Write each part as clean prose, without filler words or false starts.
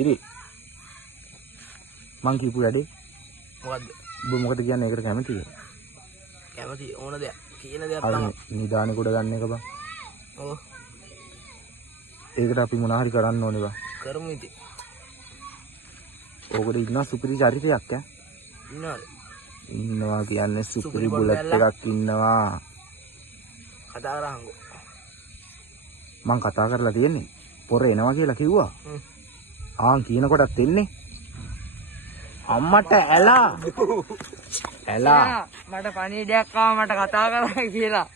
ඉරි මං කියපු වැඩේ මොකද්ද? ඔබ මොකද කියන්නේ? ඒකට කැමතිද? කැමති ඕන දෙයක් කියන දෙයක් අර තමයි. නිදානේ කොට ගන්න එක බං. ඔව්. ඒකට අපි මොනා හරි කරන්න ඕනේ බං. කරමු ඉතින්. ඕකට ඉන්න සුපිරි චරිතයක් ඈ. ඉන්නවද? ඉන්නවා කියන්නේ සුපිරි සුපිරි බුලට් බොල්ලල්ලා? එකක් ඉන්නවා. කතා කරාංගෝ. මං කතා කරලා තියෙන්නේ. පොර එනවා කියලා කිව්වා. හ්ම්. ආන් කියන කොටත් එන්නේ. අම්මට ඇලා. ඇලා. මට පණිවිඩයක් ආවා මට කතා කරා කියලා.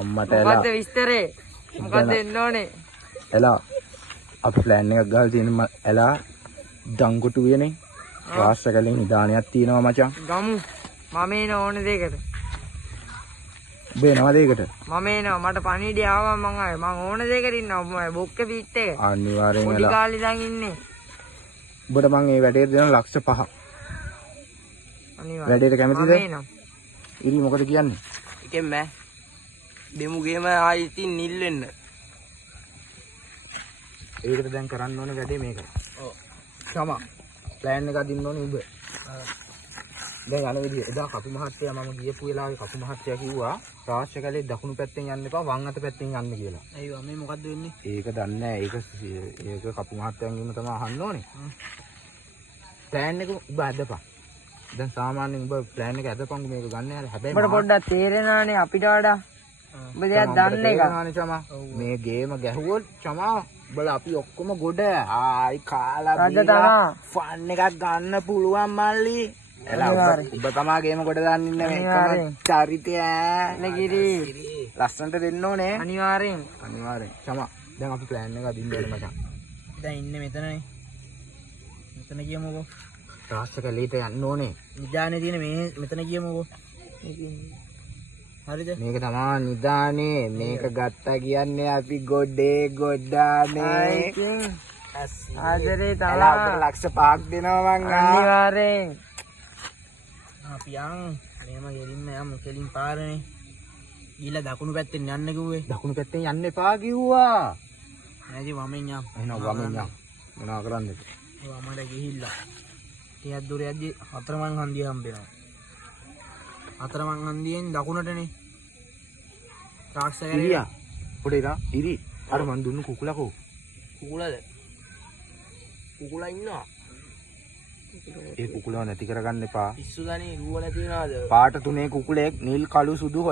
අම්මට ඇලා. මොකද්ද විස්තරේ? මොකද්ද එන්න ඕනේ? ඇලා. අපි ප්ලෑන් එකක් ගහලා තියෙන ඇලා දංගොටු වියනේ. රාෂ්ට්‍රකලෙන් නිදානයක් තියෙනවා මචං. ගමු. මම එන ඕන දෙයකට. ඔබ එනවද ඒකට? මම එනවා මට පණිවිඩය ආවා මං ආවේ. මං ඕන දෙයකට ඉන්නවා. බොක්ක පිට එක. අනිවාර්යෙන් පොඩි ඇලා. කාලේ ඉඳන් ඉන්නේ. ඔබට මං මේ වැඩේට දෙන ලක්ෂ 5ක්. අනිවාර්යෙන්. වැඩේට කැමතිද? මම එනවා. ඉරි මොකද කියන්නේ? එකෙන් මෑ. දෙමු ගේම ආයි ඉතින් නිල් වෙන්න. ඒකට දැන් කරන්න ඕනේ වැඩේ මේකයි. ඔව්. සමා. ප්ලෑන් එකක් දින්න ඕනේ ඔබ. දැන් යන විදිය එදා කපු මහත්තයා මම ගියපු වෙලාවේ කපු මහත්තයා කිව්වා රාජ්‍යකලේ දකුණු පැත්තෙන් යන්න එපා වම් අත පැත්තෙන් යන්න කියලා. අයියෝ මේ මොකද්ද වෙන්නේ? ඒක දන්නේ නැහැ. ඒක කපු මහත්තයන්ගෙන් තමයි අහන්න ඕනේ. ප්ලෑන් එක ඔබ අදපන්. දැන් සාමාන්‍යයෙන් ඔබ ප්ලෑන් එක අදපන් මේක ගන්න හැර හැබැයි ඔබට පොඩ්ඩක් තේරෙනානේ අපිට වඩා. ඔබ දෙයක් දන්නේ එක. මේ ගේම ගැහුවොත් චමා බල අපි ඔක්කොම ගොඩ ආයි කාලා රජ තමා. ෆන් එකක් ගන්න පුළුවන් මල්ලි. එලා ඔබ තමා ගේම ගොඩ දාන්න ඉන්න මේ එකම චරිතය නගිරි. ලස්සනට දෙන්න ඕනේ. අනිවාර්යෙන්. අනිවාර්යෙන්. චමා දැන් අපි ප්ලෑන් එක අදින්න ඕනේ මචං. දැන් ඉන්නේ මෙතනනේ. මෙතන ගියමුකෝ. රාජ්‍යකලේට යන්න ඕනේ. නිදානේ තියෙන මේ මෙතන ගියමුකෝ. හරිද? මේක තමා නිදානේ. මේක ගත්තා කියන්නේ අපි ගොඩේ ගොඩානේ. ආදරේ එලා තමා. අපිට ලක්ෂ 5ක් දෙනවා මං. අනිවාර්යෙන්. අපි යන් මේම ගෙලින්ම යමු කෙලින් පාරනේ. ඊළ දකුණු පැත්තෙන් යන්න කිව්වේ. දකුණු පැත්තෙන් යන්න එපා කිව්වා. නැති වමෙන් යම්. එහෙනම් වමෙන් යන්න. මොනවා කරන්නද? වමට ගිහිල්ලා. ටිකක් දුර යද්දි හතරමං හන්දිය හම්බෙනවා. හතරමං හන්දියෙන් දකුණටනේ. තාක්ෂකරේ. ඉරියා. පොඩේ ඉරා. ඉරි. අර මන් දුන්නු කුකුලකෝ. කුකුලද? කුකුලා ඉන්නවා. ඒ කුකුලව නැති කරගන්න එපා. පිස්සු දනේ රුවල තියනවාද? පාට තුනේ කුකුලෙක් නිල් කළු සුදු